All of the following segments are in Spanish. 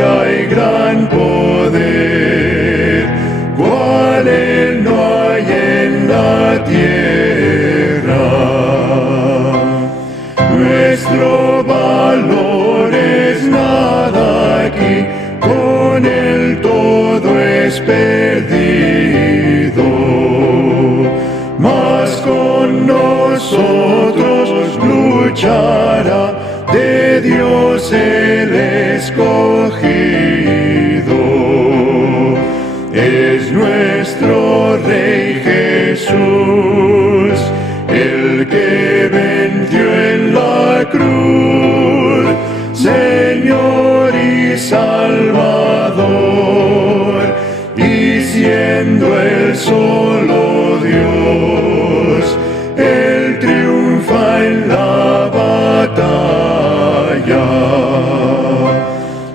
gloria y gran poder, cual no hay en la tierra. Nuestro valor es nada aquí, con el todo es perdido, mas con nosotros luchará de Dios el escogido. Es nuestro Rey Jesús, el que venció en la cruz, Señor y Salvador, y siendo el solo Dios, Él triunfa en la batalla.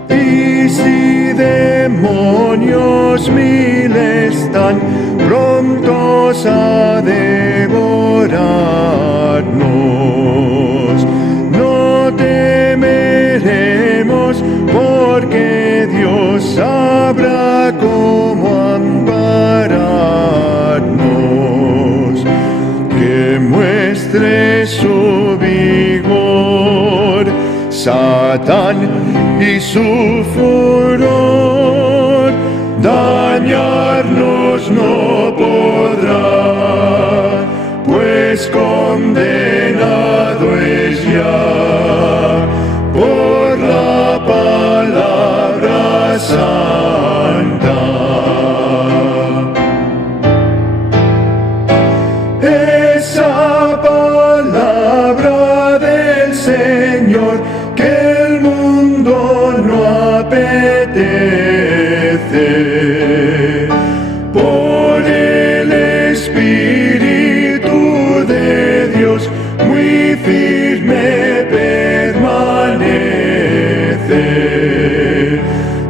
Y si demonios mil están prontos a devorarnos, no temeremos, porque Dios sabrá cómo ampararnos. Que muestre su vigor Satán y su furor, dañarnos no podrá, pues condenado es ya por la palabra santa. Esa palabra del Señor que el mundo no apetece, por el Espíritu de Dios muy firme permanece.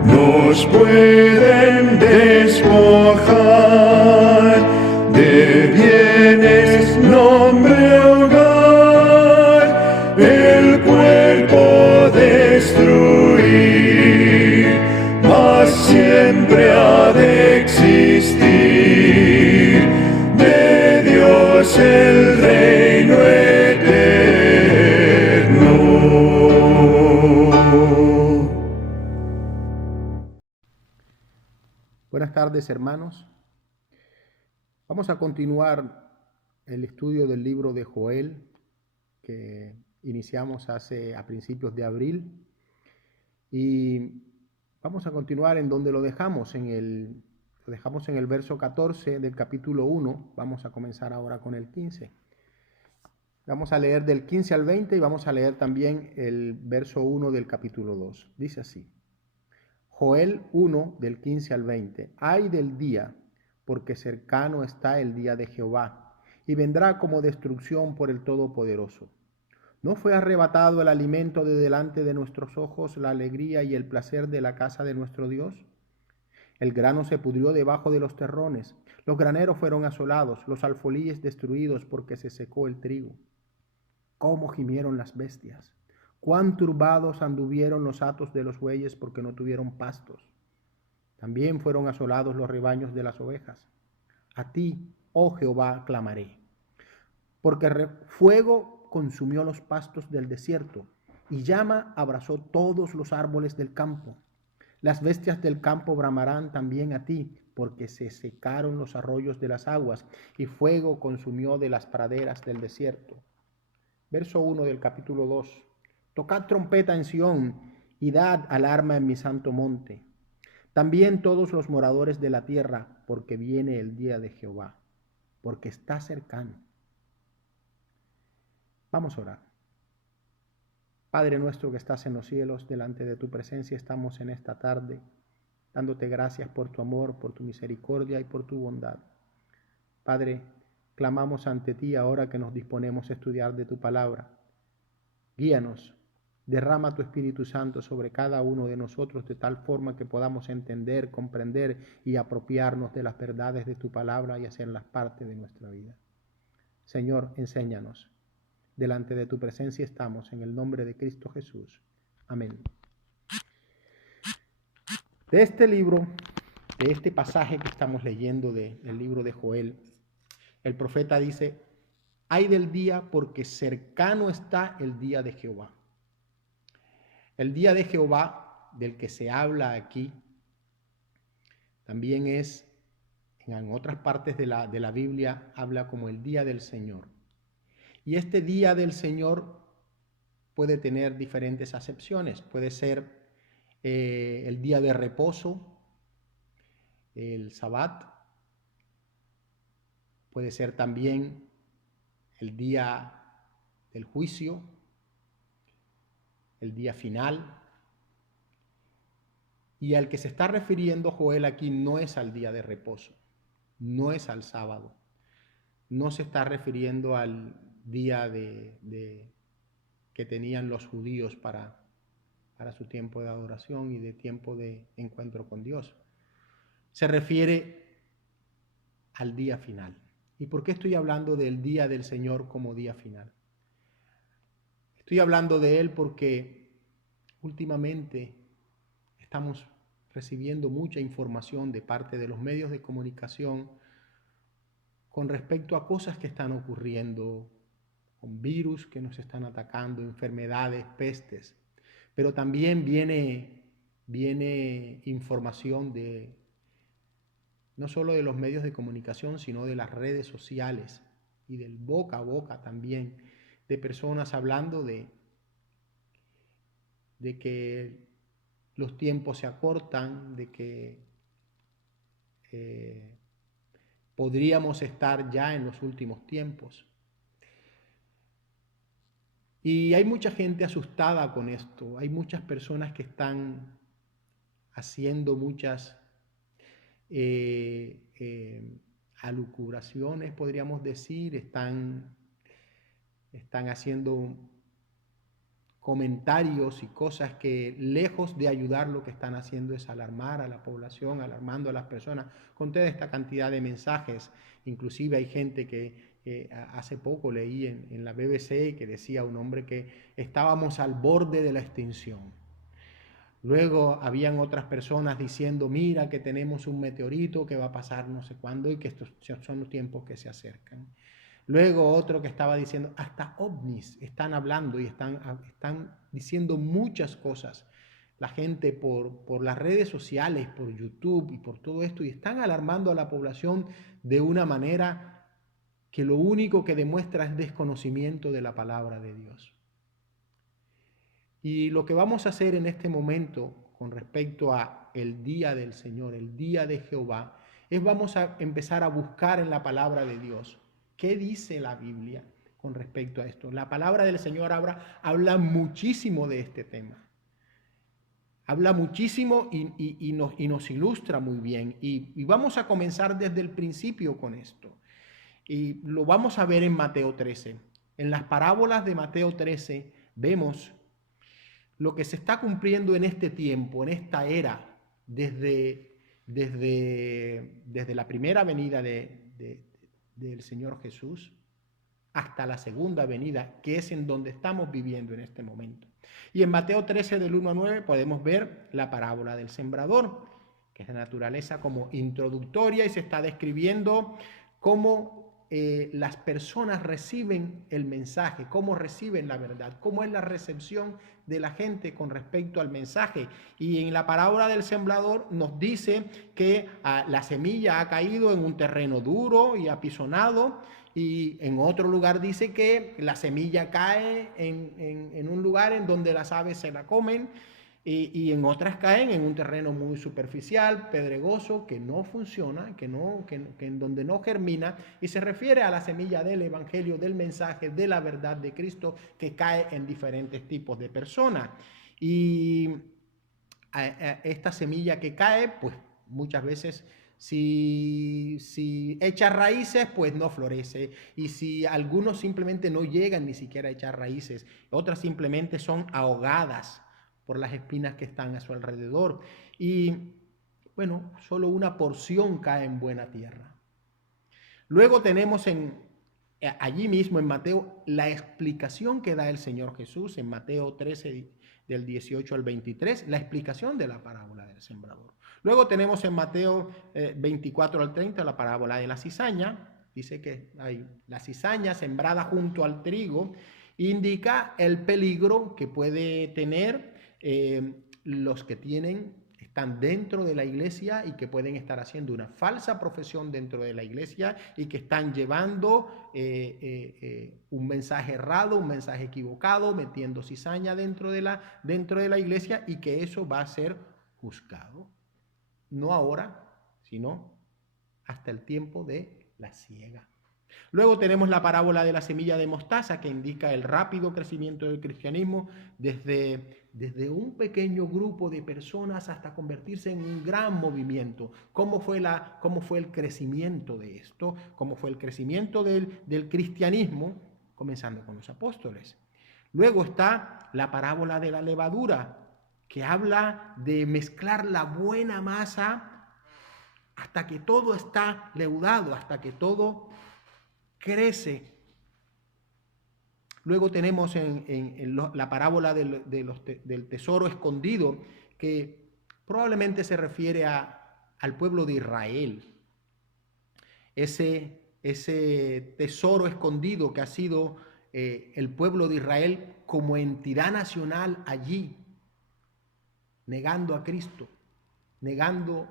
Nos pueden despojar de bienes, nombre, hogar, el cuerpo destruir, mas siempre ha de existir de Dios el reino eterno. Buenas tardes, hermanos. Vamos a continuar el estudio del libro de Joel que iniciamos a principios de abril, y vamos a continuar en donde lo dejamos, en el verso 14 del capítulo 1. Vamos a comenzar ahora con el 15. Vamos a leer del 15 al 20 y vamos a leer también el verso 1 del capítulo 2. Dice así: Joel 1 del 15 al 20. Ay del día, porque cercano está el día de Jehová, y vendrá como destrucción por el Todopoderoso. ¿No fue arrebatado el alimento de delante de nuestros ojos, la alegría y el placer de la casa de nuestro Dios? El grano se pudrió debajo de los terrones, los graneros fueron asolados, los alfolíes destruidos porque se secó el trigo. ¿Cómo gimieron las bestias? Cuán turbados anduvieron los hatos de los bueyes porque no tuvieron pastos. También fueron asolados los rebaños de las ovejas. A ti, oh Jehová, clamaré, porque fuego consumió los pastos del desierto, y llama abrazó todos los árboles del campo. Las bestias del campo bramarán también a ti, porque se secaron los arroyos de las aguas, y fuego consumió de las praderas del desierto. Verso 1 del capítulo 2. Tocad trompeta en Sión, y dad alarma en mi santo monte. También todos los moradores de la tierra, porque viene el día de Jehová, porque está cercano. Vamos a orar. Padre nuestro que estás en los cielos, delante de tu presencia estamos en esta tarde, dándote gracias por tu amor, por tu misericordia y por tu bondad. Padre, clamamos ante ti ahora que nos disponemos a estudiar de tu palabra. Guíanos, derrama tu Espíritu Santo sobre cada uno de nosotros de tal forma que podamos entender, comprender y apropiarnos de las verdades de tu palabra y hacerlas parte de nuestra vida. Señor, enséñanos. Delante de tu presencia estamos, en el nombre de Cristo Jesús. Amén. De este libro, de este pasaje que estamos leyendo del libro de Joel, el profeta dice: ay del día, porque cercano está el día de Jehová. El día de Jehová, del que se habla aquí, también es, en otras partes de la Biblia, habla como el día del Señor. Y este día del Señor puede tener diferentes acepciones. Puede ser el día de reposo, el Sabbat. Puede ser también el día del juicio, el día final. Y al que se está refiriendo Joel aquí no es al día de reposo, no es al sábado, no se está refiriendo al día que tenían los judíos para su tiempo de adoración y de tiempo de encuentro con Dios. Se refiere al día final. ¿Y por qué estoy hablando del día del Señor como día final? Estoy hablando de él porque últimamente estamos recibiendo mucha información de parte de los medios de comunicación con respecto a cosas que están ocurriendo, con virus que nos están atacando, enfermedades, pestes. Pero también viene información no solo de los medios de comunicación, sino de las redes sociales y del boca a boca también, de personas hablando de que los tiempos se acortan, de que podríamos estar ya en los últimos tiempos. Y hay mucha gente asustada con esto, hay muchas personas que están haciendo muchas alucubraciones, podríamos decir, están haciendo comentarios y cosas que, lejos de ayudar, lo que están haciendo es alarmar a la población, alarmando a las personas con toda esta cantidad de mensajes. Inclusive hay gente que hace poco leí en la BBC que decía un hombre que estábamos al borde de la extinción. Luego habían otras personas diciendo: mira que tenemos un meteorito que va a pasar no sé cuándo y que estos son los tiempos que se acercan. Luego otro que estaba diciendo, hasta ovnis están hablando y están diciendo muchas cosas. La gente por las redes sociales, por YouTube y por todo esto, y están alarmando a la población de una manera que lo único que demuestra es desconocimiento de la palabra de Dios. Y lo que vamos a hacer en este momento con respecto a el día del Señor, el día de Jehová, es vamos a empezar a buscar en la palabra de Dios. ¿Qué dice la Biblia con respecto a esto? La palabra del Señor habla muchísimo de este tema. Habla muchísimo y nos ilustra muy bien. Y vamos a comenzar desde el principio con esto. Y lo vamos a ver en Mateo 13. En las parábolas de Mateo 13 vemos lo que se está cumpliendo en este tiempo, en esta era, desde la primera venida del Señor Jesús hasta la segunda venida, que es en donde estamos viviendo en este momento. Y en Mateo 13, del 1 a 9, podemos ver la parábola del sembrador, que es de naturaleza como introductoria y se está describiendo cómo las personas reciben el mensaje, cómo reciben la verdad, cómo es la recepción de la gente con respecto al mensaje. Y en la parábola del sembrador nos dice que la semilla ha caído en un terreno duro y apisonado, y en otro lugar dice que la semilla cae en un lugar en donde las aves se la comen, y en otras caen en un terreno muy superficial, pedregoso, que no funciona, que en donde no germina, y se refiere a la semilla del evangelio, del mensaje, de la verdad de Cristo, que cae en diferentes tipos de personas. Y esta semilla que cae, pues muchas veces, si echa raíces, pues no florece. Y si algunos simplemente no llegan ni siquiera a echar raíces, otras simplemente son ahogadas por las espinas que están a su alrededor. Y bueno, solo una porción cae en buena tierra. Luego tenemos allí mismo en Mateo la explicación que da el Señor Jesús en Mateo 13, del 18 al 23, la explicación de la parábola del sembrador. Luego tenemos en Mateo 24 al 30 la parábola de la cizaña. Dice que hay la cizaña sembrada junto al trigo, indica el peligro que puede tener los que están dentro de la iglesia y que pueden estar haciendo una falsa profesión dentro de la iglesia y que están llevando un mensaje errado, un mensaje equivocado, metiendo cizaña dentro de la iglesia, y que eso va a ser juzgado. No ahora, sino hasta el tiempo de la siega. Luego tenemos la parábola de la semilla de mostaza, que indica el rápido crecimiento del cristianismo desde un pequeño grupo de personas hasta convertirse en un gran movimiento. ¿Cómo fue el crecimiento de esto? ¿Cómo fue el crecimiento del cristianismo? Comenzando con los apóstoles. Luego está la parábola de la levadura, que habla de mezclar la buena masa hasta que todo está leudado, hasta que todo crece. Luego tenemos la parábola del tesoro escondido, que probablemente se refiere al pueblo de Israel. Ese tesoro escondido que ha sido el pueblo de Israel como entidad nacional allí, negando a Cristo, negando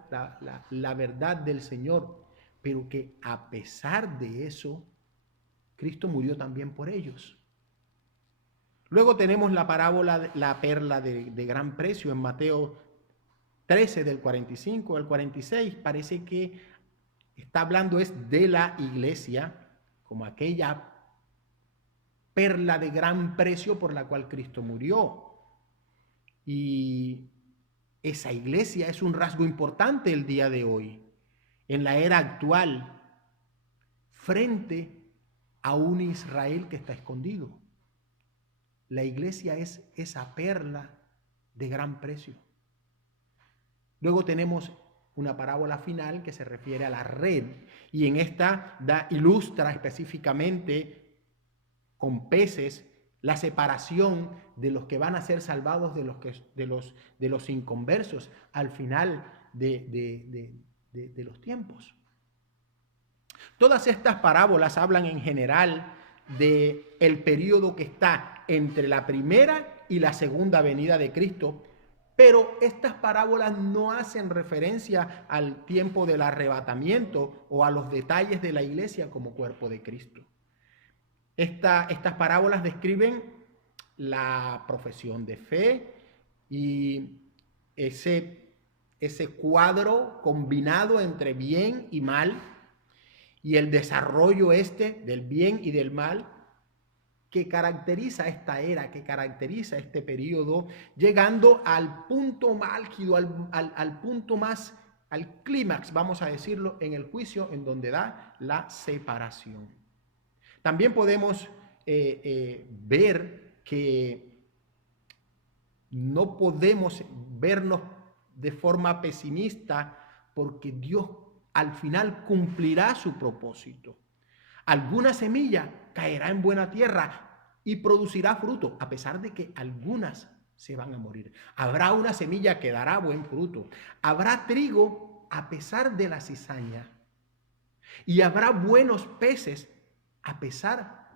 la verdad del Señor, pero que a pesar de eso, Cristo murió también por ellos. Luego tenemos la parábola, la perla de gran precio en Mateo 13 del 45 al 46. Parece que está hablando de la iglesia como aquella perla de gran precio por la cual Cristo murió. Y esa iglesia es un rasgo importante el día de hoy, en la era actual, frente a un Israel que está escondido. La iglesia es esa perla de gran precio. Luego tenemos una parábola final que se refiere a la red, y en esta ilustra específicamente con peces la separación de los que van a ser salvados de los inconversos al final de los tiempos. Todas estas parábolas hablan en general del periodo que está entre la primera y la segunda venida de Cristo, pero estas parábolas no hacen referencia al tiempo del arrebatamiento o a los detalles de la iglesia como cuerpo de Cristo. Estas parábolas describen la profesión de fe y ese cuadro combinado entre bien y mal, y el desarrollo del bien y del mal que caracteriza esta era, que caracteriza este periodo, llegando al punto álgido, al punto más, al clímax, vamos a decirlo, en el juicio, en donde da la separación. También podemos ver que no podemos vernos de forma pesimista, porque Dios al final cumplirá su propósito. Alguna semilla caerá en buena tierra y producirá fruto, a pesar de que algunas se van a morir. Habrá una semilla que dará buen fruto. Habrá trigo a pesar de la cizaña. Y habrá buenos peces a pesar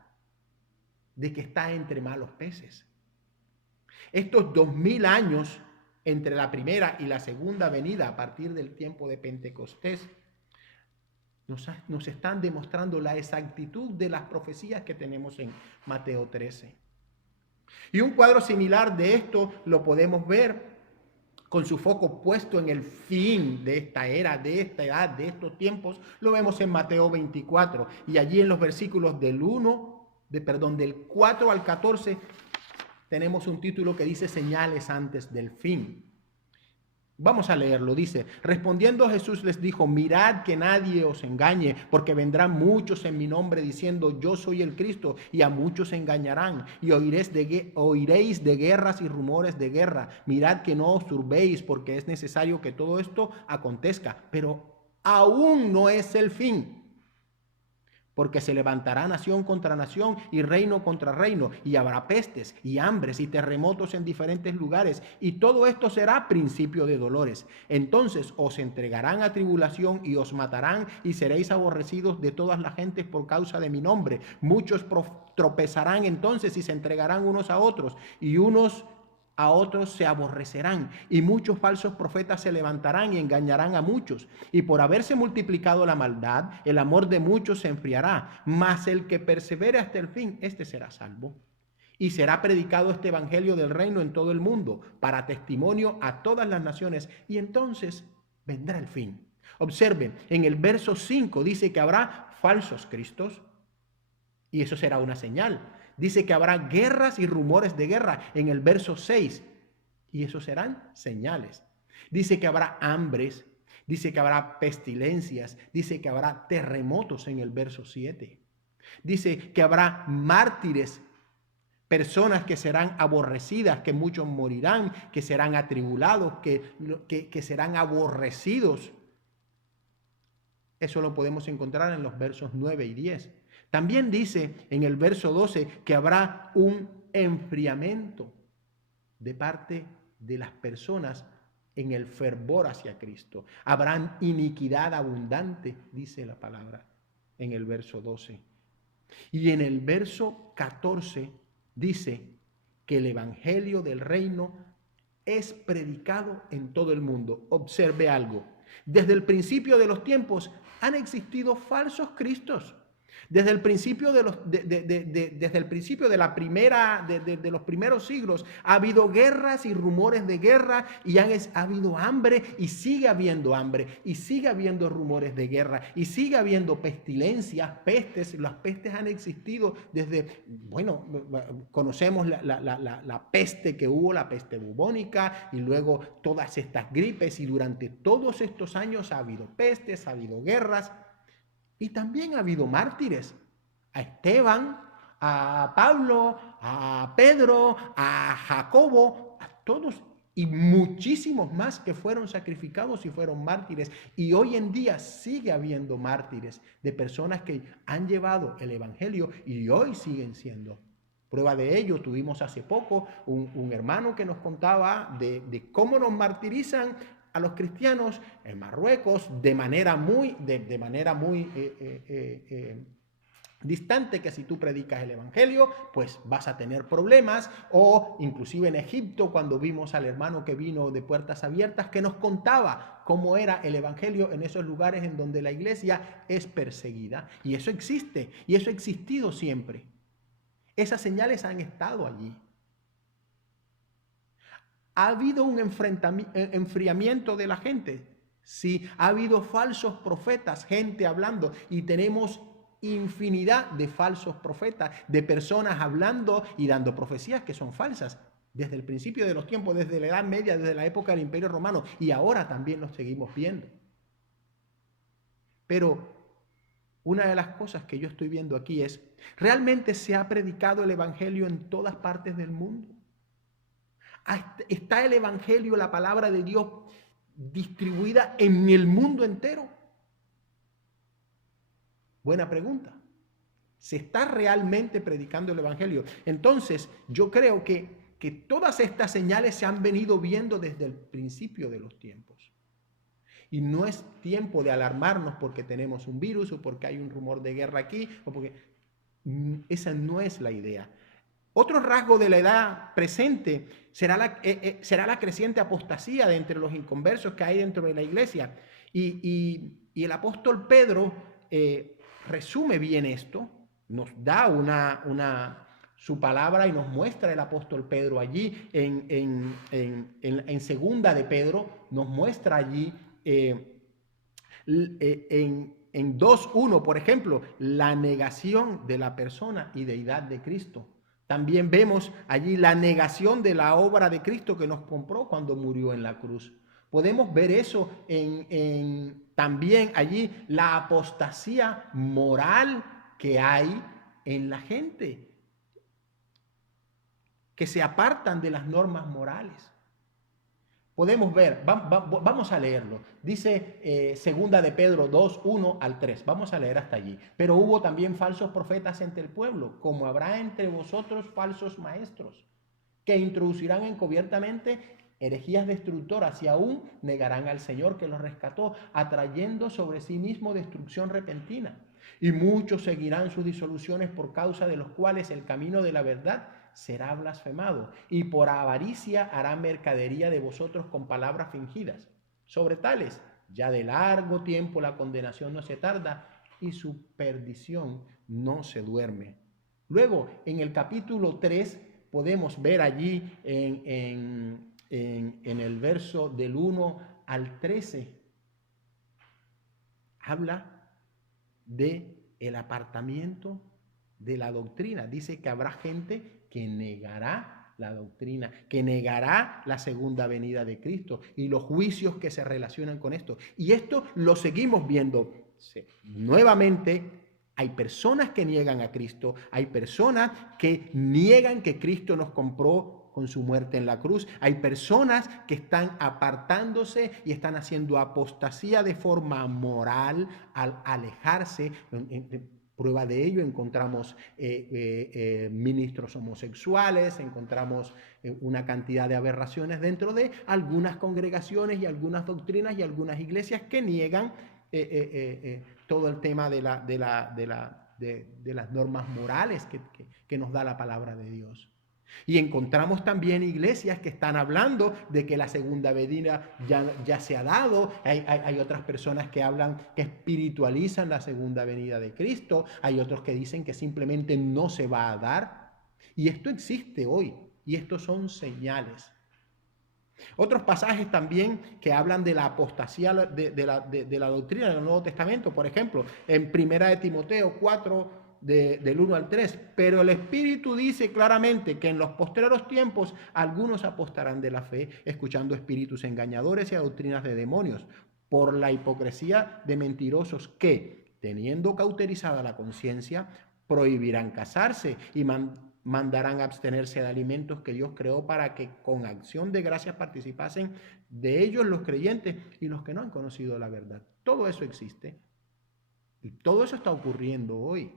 de que está entre malos peces. Estos 2000 años entre la primera y la segunda venida, a partir del tiempo de Pentecostés, nos están demostrando la exactitud de las profecías que tenemos en Mateo 13. Y un cuadro similar de esto lo podemos ver con su foco puesto en el fin de esta era, de esta edad, de estos tiempos. Lo vemos en Mateo 24, y allí en los versículos del 4 al 14 tenemos un título que dice señales antes del fin. Vamos a leerlo, dice: respondiendo Jesús les dijo, mirad que nadie os engañe, porque vendrán muchos en mi nombre diciendo yo soy el Cristo, y a muchos engañarán, y oiréis de guerras y rumores de guerra. Mirad que no os turbéis, porque es necesario que todo esto acontezca, pero aún no es el fin, porque se levantará nación contra nación y reino contra reino, y habrá pestes y hambres y terremotos en diferentes lugares, y todo esto será principio de dolores. Entonces os entregarán a tribulación y os matarán, y seréis aborrecidos de todas las gentes por causa de mi nombre. Muchos tropezarán entonces y se entregarán unos a otros, y unos a otros se aborrecerán, y muchos falsos profetas se levantarán y engañarán a muchos. Y por haberse multiplicado la maldad, el amor de muchos se enfriará. Mas el que persevere hasta el fin, este será salvo. Y será predicado este evangelio del reino en todo el mundo, para testimonio a todas las naciones, y entonces vendrá el fin. Observe, en el verso 5 dice que habrá falsos cristos, y eso será una señal. Dice que habrá guerras y rumores de guerra en el verso 6. Y eso serán señales. Dice que habrá hambres. Dice que habrá pestilencias. Dice que habrá terremotos en el verso 7. Dice que habrá mártires. Personas que serán aborrecidas, que muchos morirán, que serán atribulados, que serán aborrecidos. Eso lo podemos encontrar en los versos 9 y 10. También dice en el verso 12 que habrá un enfriamiento de parte de las personas en el fervor hacia Cristo. Habrá iniquidad abundante, dice la palabra en el verso 12. Y en el verso 14 dice que el evangelio del reino es predicado en todo el mundo. Observe algo. Desde el principio de los tiempos han existido falsos cristos. Desde el principio de los primeros siglos ha habido guerras y rumores de guerra, y ha habido hambre, y sigue habiendo hambre, y sigue habiendo rumores de guerra, y sigue habiendo pestilencias, pestes. Las pestes han existido desde, bueno, conocemos la peste que hubo, la peste bubónica, y luego todas estas gripes, y durante todos estos años ha habido pestes, ha habido guerras. Y también ha habido mártires, a Esteban, a Pablo, a Pedro, a Jacobo, a todos y muchísimos más que fueron sacrificados y fueron mártires. Y hoy en día sigue habiendo mártires de personas que han llevado el evangelio y hoy siguen siendo. Prueba de ello, tuvimos hace poco un hermano que nos contaba de cómo nos martirizan a los cristianos en Marruecos de manera muy distante, que si tú predicas el evangelio pues vas a tener problemas, o inclusive en Egipto, cuando vimos al hermano que vino de Puertas Abiertas, que nos contaba cómo era el evangelio en esos lugares en donde la iglesia es perseguida. Y eso existe, y eso ha existido siempre. Esas señales han estado allí. ¿Ha habido un enfriamiento de la gente? Sí, ha habido falsos profetas, gente hablando, y tenemos infinidad de falsos profetas, de personas hablando y dando profecías que son falsas, desde el principio de los tiempos, desde la Edad Media, desde la época del Imperio Romano, y ahora también los seguimos viendo. Pero una de las cosas que yo estoy viendo aquí es, ¿realmente se ha predicado el evangelio en todas partes del mundo? ¿Está el evangelio, la palabra de Dios, distribuida en el mundo entero? Buena pregunta. ¿Se está realmente predicando el evangelio? Entonces, yo creo que todas estas señales se han venido viendo desde el principio de los tiempos. Y no es tiempo de alarmarnos porque tenemos un virus o porque hay un rumor de guerra aquí, o porque esa no es la idea. Otro rasgo de la edad presente será la creciente apostasía de entre los inconversos que hay dentro de la iglesia. Y el apóstol Pedro resume bien esto, nos da su palabra y nos muestra el apóstol Pedro allí en segunda de Pedro, nos muestra allí en 2:1, por ejemplo, la negación de la persona y deidad de Cristo. También vemos allí la negación de la obra de Cristo que nos compró cuando murió en la cruz. Podemos ver eso también allí, la apostasía moral que hay en la gente, que se apartan de las normas morales. Podemos ver, vamos a leerlo. Dice segunda de Pedro 2, 1 al 3. Vamos a leer hasta allí. Pero hubo también falsos profetas entre el pueblo, como habrá entre vosotros falsos maestros, que introducirán encubiertamente herejías destructoras y aún negarán al Señor que los rescató, atrayendo sobre sí mismo destrucción repentina. Y muchos seguirán sus disoluciones, por causa de los cuales el camino de la verdad será blasfemado, y por avaricia harán mercadería de vosotros con palabras fingidas. Sobre tales, ya de largo tiempo la condenación no se tarda, y su perdición no se duerme. Luego, en el capítulo 3, podemos ver allí en el verso del 1 al 13, habla de el apartamiento de la doctrina. Dice que habrá gente que negará la doctrina, que negará la segunda venida de Cristo y los juicios que se relacionan con esto. Y esto lo seguimos viendo. Nuevamente, hay personas que niegan a Cristo, hay personas que niegan que Cristo nos compró con su muerte en la cruz. Hay personas que están apartándose y están haciendo apostasía de forma moral al alejarse. Prueba de ello encontramos ministros homosexuales, encontramos una cantidad de aberraciones dentro de algunas congregaciones y algunas doctrinas y algunas iglesias que niegan todo el tema de las normas morales que nos da la palabra de Dios. Y encontramos también iglesias que están hablando de que la segunda venida ya se ha dado. Hay otras personas que hablan, que espiritualizan la segunda venida de Cristo. Hay otros que dicen que simplemente no se va a dar. Y esto existe hoy. Y estos son señales. Otros pasajes también que hablan de la apostasía de la doctrina del Nuevo Testamento. Por ejemplo, en 1 de Timoteo 4, del 1 al 3. Pero el Espíritu dice claramente que en los postreros tiempos algunos apostarán de la fe, escuchando espíritus engañadores y a doctrinas de demonios, por la hipocresía de mentirosos que, teniendo cauterizada la conciencia, prohibirán casarse y mandarán abstenerse de alimentos que Dios creó para que con acción de gracias participasen de ellos los creyentes y los que no han conocido la verdad. Todo eso existe y todo eso está ocurriendo hoy.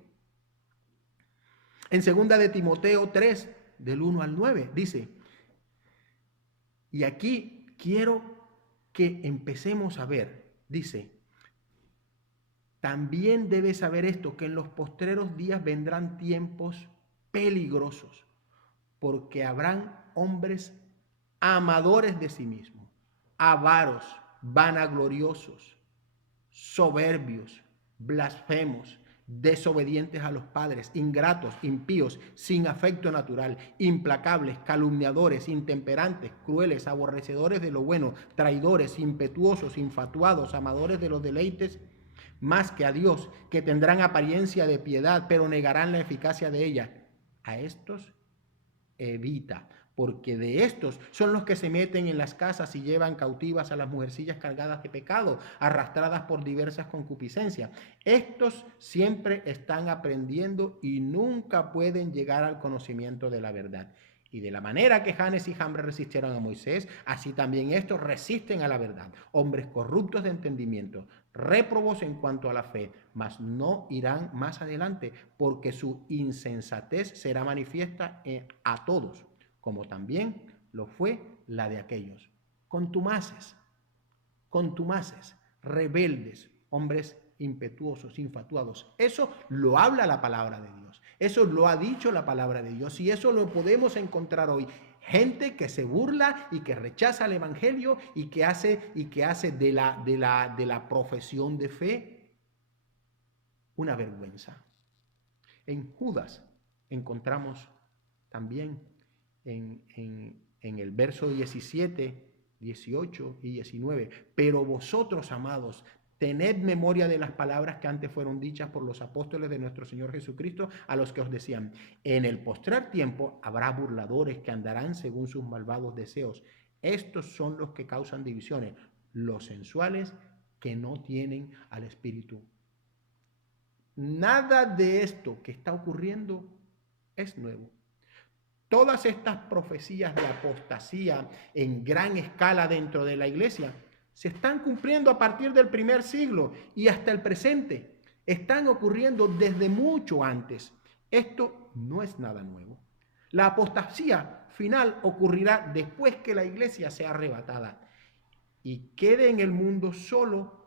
En 2 de Timoteo 3, del 1 al 9, dice, y aquí quiero que empecemos a ver, dice, también debes saber esto, que en los postreros días vendrán tiempos peligrosos, porque habrán hombres amadores de sí mismos, avaros, vanagloriosos, soberbios, blasfemos, desobedientes a los padres, ingratos, impíos, sin afecto natural, implacables, calumniadores, intemperantes, crueles, aborrecedores de lo bueno, traidores, impetuosos, infatuados, amadores de los deleites más que a Dios, que tendrán apariencia de piedad, pero negarán la eficacia de ella. A estos evita, porque de estos son los que se meten en las casas y llevan cautivas a las mujercillas cargadas de pecado, arrastradas por diversas concupiscencias. Estos siempre están aprendiendo y nunca pueden llegar al conocimiento de la verdad. Y de la manera que Janes y Jambres resistieron a Moisés, así también estos resisten a la verdad. Hombres corruptos de entendimiento, réprobos en cuanto a la fe, mas no irán más adelante, porque su insensatez será manifiesta a todos, como también lo fue la de aquellos. Contumaces, rebeldes, hombres impetuosos, infatuados. Eso lo habla la palabra de Dios. Eso lo ha dicho la palabra de Dios y eso lo podemos encontrar hoy. Gente que se burla y que rechaza el evangelio y que hace de la profesión de fe una vergüenza. En Judas encontramos también en el verso 17, 18 y 19. Pero vosotros, amados, tened memoria de las palabras que antes fueron dichas por los apóstoles de nuestro Señor Jesucristo, a los que os decían, en el postrer tiempo habrá burladores que andarán según sus malvados deseos. Estos son los que causan divisiones, los sensuales que no tienen al Espíritu. Nada de esto que está ocurriendo es nuevo. todas estas profecías de apostasía en gran escala dentro de la iglesia se están cumpliendo a partir del primer siglo y hasta el presente. Están ocurriendo desde mucho antes. Esto no es nada nuevo. La apostasía final ocurrirá después que la iglesia sea arrebatada y quede en el mundo solo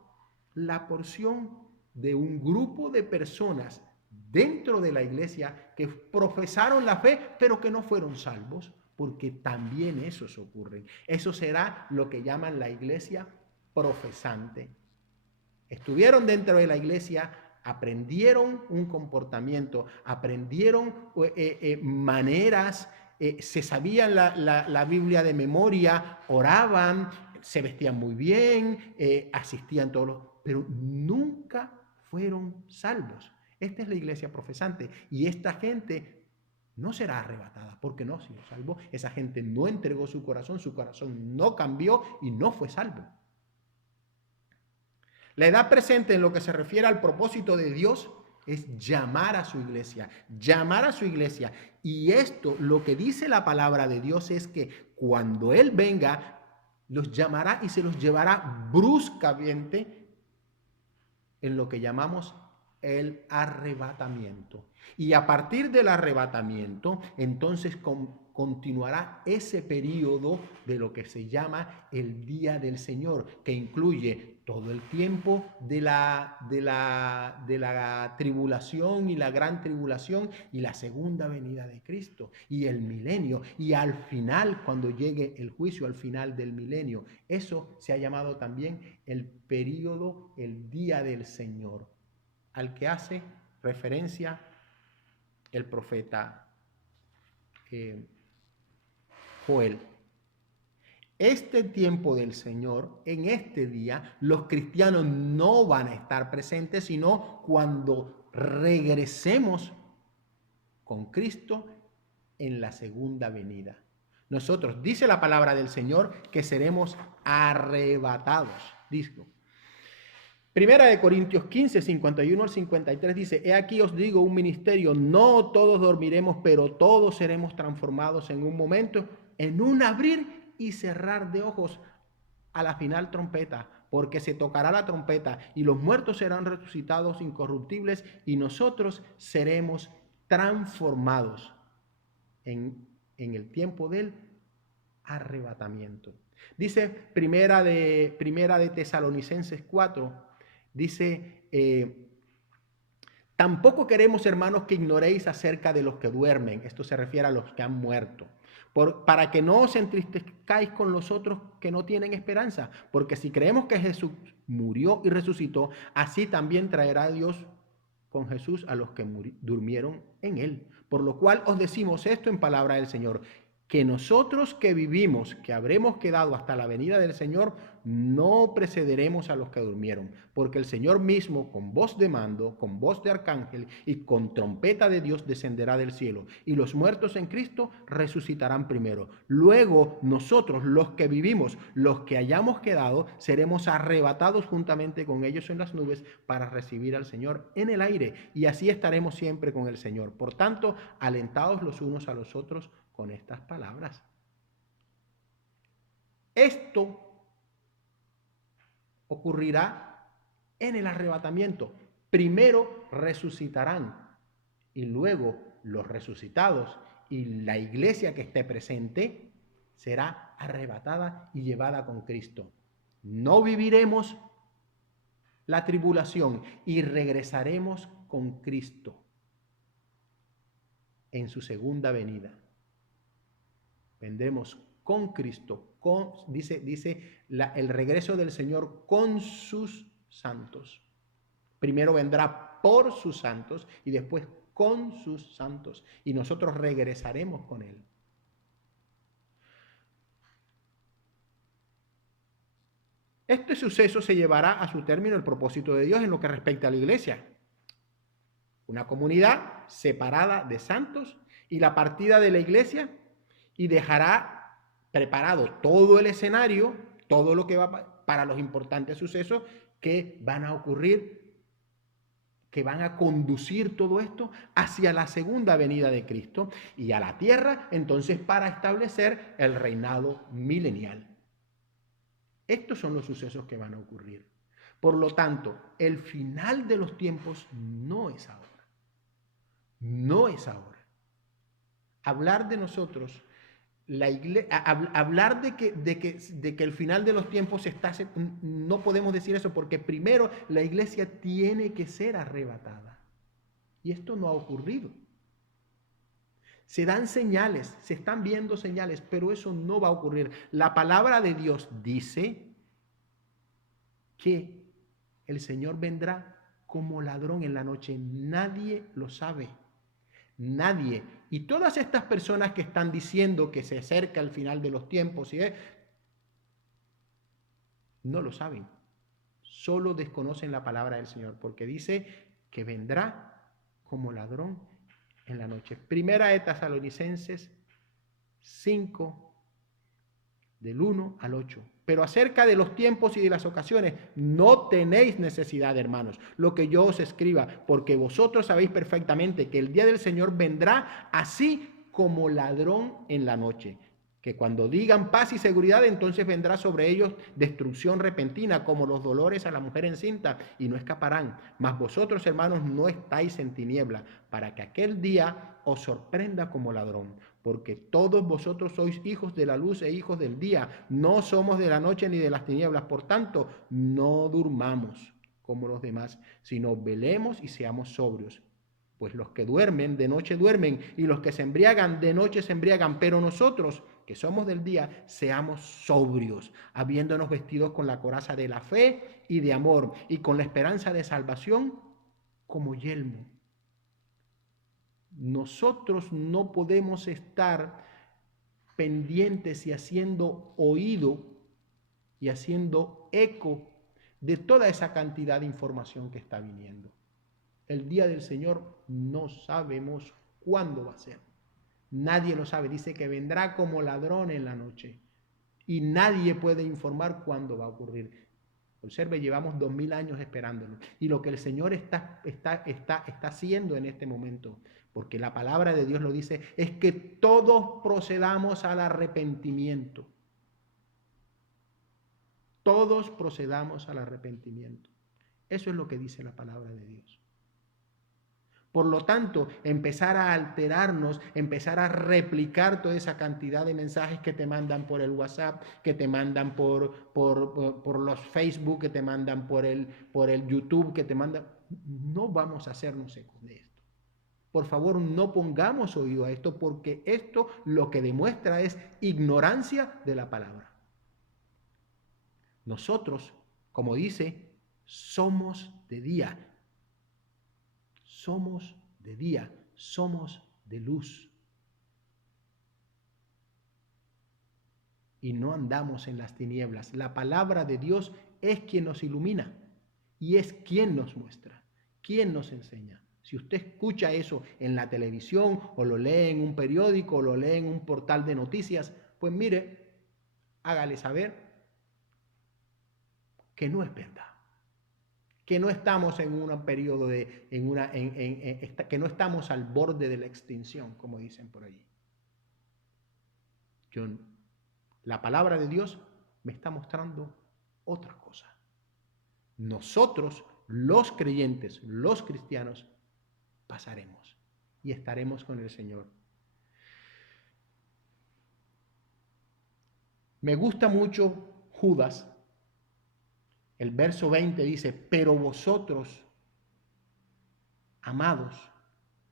la porción de un grupo de personas dentro de la iglesia que profesaron la fe, pero que no fueron salvos, porque también esos ocurren. Eso será lo que llaman la iglesia profesante. Estuvieron dentro de la iglesia, aprendieron un comportamiento, aprendieron maneras, se sabían la Biblia de memoria, oraban, se vestían muy bien, asistían todos los, pero nunca fueron salvos. Esta es la iglesia profesante y esta gente no será arrebatada porque no ha sido salvo. Esa gente no entregó su corazón no cambió y no fue salvo. La edad presente en lo que se refiere al propósito de Dios es llamar a su iglesia, Y esto, lo que dice la palabra de Dios es que cuando Él venga, los llamará y se los llevará bruscamente en lo que llamamos el arrebatamiento. Y a partir del arrebatamiento, entonces continuará ese periodo de lo que se llama el día del Señor, que incluye todo el tiempo de la tribulación y la gran tribulación y la segunda venida de Cristo y el milenio. Y al final, cuando llegue el juicio, al final del milenio, eso se ha llamado también el periodo, el día del Señor, al que hace referencia el profeta Joel. Este tiempo del Señor, en este día, los cristianos no van a estar presentes, sino cuando regresemos con Cristo en la segunda venida. Nosotros, dice la palabra del Señor, que seremos arrebatados. Dijo. Primera de Corintios 15, 51 al 53 dice, he aquí os digo un ministerio, no todos dormiremos, pero todos seremos transformados en un momento, en un abrir y cerrar de ojos a la final trompeta, porque se tocará la trompeta y los muertos serán resucitados incorruptibles y nosotros seremos transformados en el tiempo del arrebatamiento. Dice Primera de Tesalonicenses 4, dice, tampoco queremos, hermanos, que ignoréis acerca de los que duermen. Esto se refiere a los que han muerto. Para que no os entristezcáis con los otros que no tienen esperanza. Porque si creemos que Jesús murió y resucitó, así también traerá Dios con Jesús a los que durmieron en él. Por lo cual os decimos esto en palabra del Señor, que nosotros que vivimos, que habremos quedado hasta la venida del Señor, no precederemos a los que durmieron, porque el Señor mismo, con voz de mando, con voz de arcángel y con trompeta de Dios descenderá del cielo, y los muertos en Cristo resucitarán primero. Luego nosotros, los que vivimos, los que hayamos quedado, seremos arrebatados juntamente con ellos en las nubes para recibir al Señor en el aire, y así estaremos siempre con el Señor. Por tanto, alentaos los unos a los otros con estas palabras. Esto ocurrirá en el arrebatamiento. Primero resucitarán y luego los resucitados y la iglesia que esté presente será arrebatada y llevada con Cristo. No viviremos la tribulación y regresaremos con Cristo en su segunda venida. Vendremos con Cristo, dice el regreso del Señor con sus santos. Primero vendrá por sus santos y después con sus santos. Y nosotros regresaremos con Él. Este suceso se llevará a su término el propósito de Dios en lo que respecta a la iglesia. Una comunidad separada de santos y la partida de la iglesia, y dejará preparado todo el escenario, todo lo que va para los importantes sucesos que van a ocurrir que van a conducir todo esto hacia la segunda venida de Cristo y a la tierra, entonces, para establecer el reinado milenial. Estos son los sucesos que van a ocurrir. Por lo tanto, el final de los tiempos no es ahora. No es ahora. Hablar de nosotros, la iglesia, hablar de que el final de los tiempos está, no podemos decir eso, porque primero la iglesia tiene que ser arrebatada. Y esto no ha ocurrido. Se dan señales, se están viendo señales, pero eso no va a ocurrir. La palabra de Dios dice que el Señor vendrá como ladrón en la noche. Nadie lo sabe. Nadie. Y todas estas personas que están diciendo que se acerca el final de los tiempos, no lo saben. Solo desconocen la palabra del Señor, porque dice que vendrá como ladrón en la noche. Primera de Tesalonicenses 5, del 1 al 8. Pero acerca de los tiempos y de las ocasiones, no tenéis necesidad, hermanos, lo que yo os escriba, porque vosotros sabéis perfectamente que el día del Señor vendrá así como ladrón en la noche. Que cuando digan paz y seguridad, entonces vendrá sobre ellos destrucción repentina, como los dolores a la mujer encinta, y no escaparán. Mas vosotros, hermanos, no estáis en tiniebla, para que aquel día os sorprenda como ladrón. Porque todos vosotros sois hijos de la luz e hijos del día. No somos de la noche ni de las tinieblas. Por tanto, no durmamos como los demás, sino velemos y seamos sobrios. Pues los que duermen, de noche duermen, y los que se embriagan, de noche se embriagan. Pero nosotros, que somos del día, seamos sobrios, habiéndonos vestidos con la coraza de la fe y de amor, y con la esperanza de salvación como yelmo. Nosotros no podemos estar pendientes y haciendo oído y haciendo eco de toda esa cantidad de información que está viniendo. El día del Señor no sabemos cuándo va a ser. Nadie lo sabe. Dice que vendrá como ladrón en la noche y nadie puede informar cuándo va a ocurrir. Observe, llevamos 2000 años esperándolo. Y lo que el Señor está haciendo en este momento, porque la palabra de Dios lo dice, es que todos procedamos al arrepentimiento. Todos procedamos al arrepentimiento. Eso es lo que dice la palabra de Dios. Por lo tanto, empezar a alterarnos, empezar a replicar toda esa cantidad de mensajes que te mandan por el WhatsApp, que te mandan por los Facebook, que te mandan por el YouTube, que te mandan... No vamos a hacernos ecos de esto. Por favor, no pongamos oído a esto, porque esto lo que demuestra es ignorancia de la palabra. Nosotros, como dice, somos de día. Somos de día, somos de luz. Y no andamos en las tinieblas. La palabra de Dios es quien nos ilumina y es quien nos muestra, quien nos enseña. Si usted escucha eso en la televisión o lo lee en un periódico o lo lee en un portal de noticias, pues mire, hágale saber que no es verdad. Que no estamos en un periodo que no estamos al borde de la extinción, como dicen por allí. La palabra de Dios me está mostrando otra cosa. Nosotros, los creyentes, los cristianos, pasaremos y estaremos con el Señor. Me gusta mucho Judas. El verso 20 dice, pero vosotros, amados,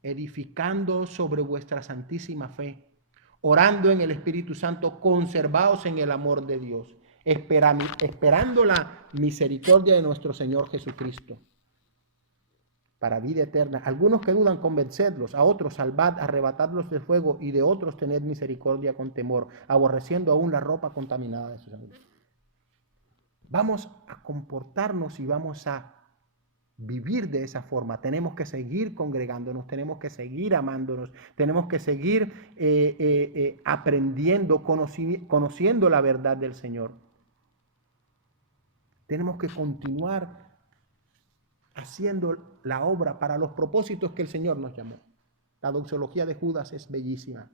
edificando sobre vuestra santísima fe, orando en el Espíritu Santo, conservaos en el amor de Dios, esperando la misericordia de nuestro Señor Jesucristo, para vida eterna. Algunos que dudan, convencedlos; a otros salvad, arrebatadlos del fuego, y de otros tened misericordia con temor, aborreciendo aún la ropa contaminada de su sangre. Vamos a comportarnos y vamos a vivir de esa forma. Tenemos que seguir congregándonos, tenemos que seguir amándonos, tenemos que seguir aprendiendo, conociendo la verdad del Señor. Tenemos que continuar haciendo la obra para los propósitos que el Señor nos llamó. La doxología de Judas es bellísima.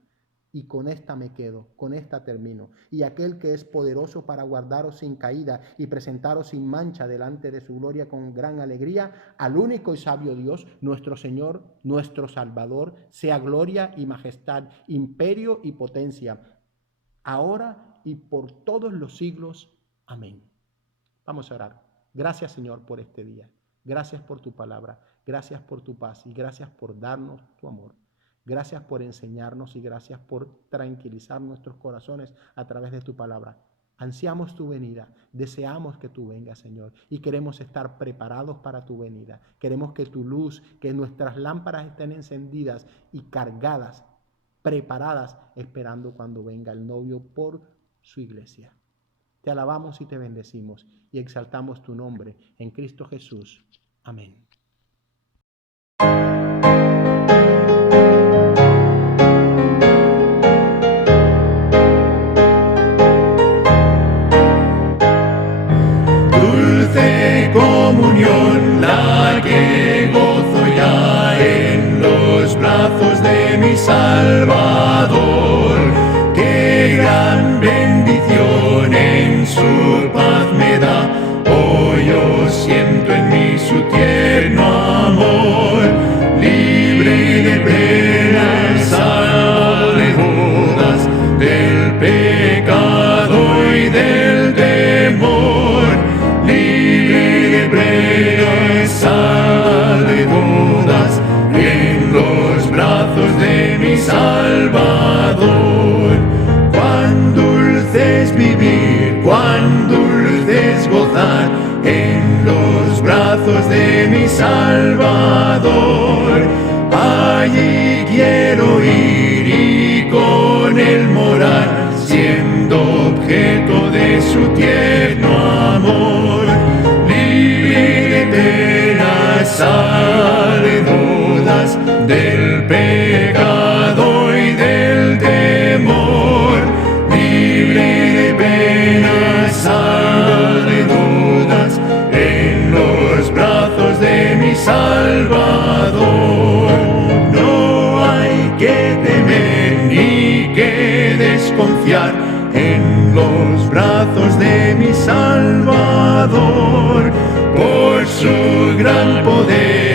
Y con esta me quedo, con esta termino. Y aquel que es poderoso para guardaros sin caída y presentaros sin mancha delante de su gloria con gran alegría, al único y sabio Dios, nuestro Señor, nuestro Salvador, sea gloria y majestad, imperio y potencia, ahora y por todos los siglos. Amén. Vamos a orar. Gracias, Señor, por este día. Gracias por tu palabra. Gracias por tu paz y gracias por darnos tu amor. Gracias por enseñarnos y gracias por tranquilizar nuestros corazones a través de tu palabra. Ansiamos tu venida, deseamos que tú vengas, Señor, y queremos estar preparados para tu venida. Queremos que tu luz, que nuestras lámparas estén encendidas y cargadas, preparadas, esperando cuando venga el novio por su iglesia. Te alabamos y te bendecimos y exaltamos tu nombre en Cristo Jesús. Amén. Comunión, la que gozo ya en los brazos de mi Salvador. Qué gran bendición en su paz me da. Hoy yo siento en mí su tierno amor. Libre de penas, salvo de dudas, del pecado y del temor. Salva de dudas en los brazos de mi Salvador. Cuán dulce es vivir, cuán dulce es gozar en los brazos de mi Salvador. Allí quiero ir y con él morar, siendo objeto de su tierno amor. Salve dudas del pecado y del temor, libre de penas, salve dudas en los brazos de mi Salvador. No hay que temer ni que desconfiar en los brazos de mi Salvador. Por su gran poder